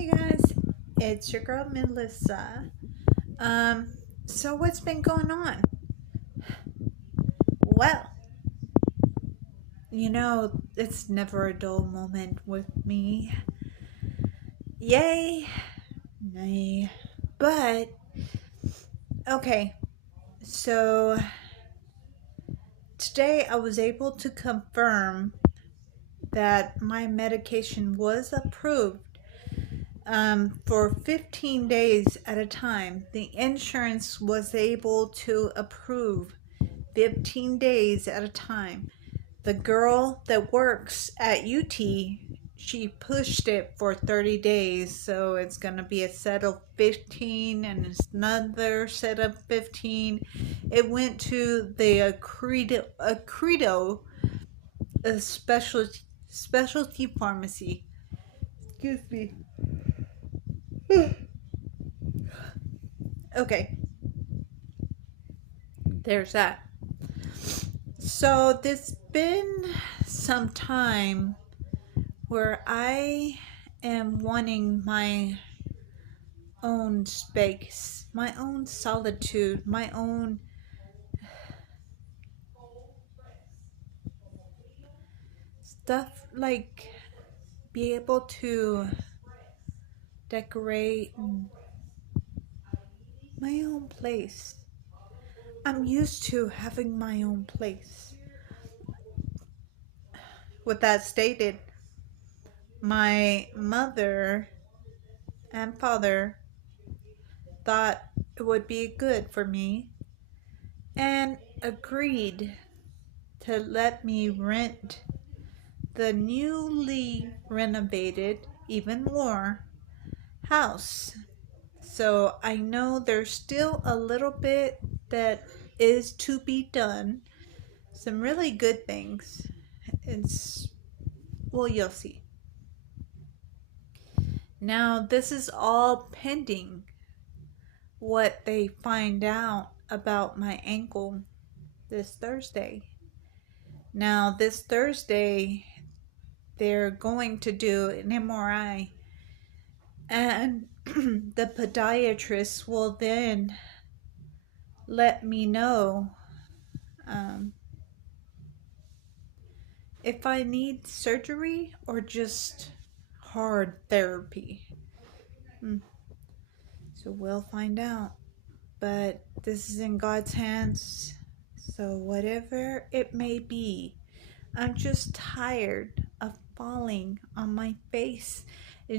Hey guys, it's your girl Melissa. So what's been going on? Well, it's never a dull moment with me. Yay, nay. But, okay, so today I was able to confirm that my medication was approved for 15 days at a time. The insurance was able to approve 15 days at a time. The girl that works at UT, she pushed it for 30 days, so it's going to be a set of 15 and it's another set of 15. It went to the Accredo, a specialty pharmacy. Excuse me. Okay, there's that. So there's been some time where I am wanting my own space, my own solitude, my own stuff, like be able to decorate my own place. I'm used to having my own place. With that stated, my mother and father thought it would be good for me and agreed to let me rent the newly renovated, even more, house. So I know there's still a little bit that is to be done. Some really good things. It's, well, you'll see. Now, this is all pending what they find out about my ankle this Thursday. Now, this Thursday, they're going to do an MRI, and the podiatrist will then let me know um, if I need surgery or just hard therapy. So we'll find out. But this is in God's hands. So whatever it may be, I'm just tired of falling on my face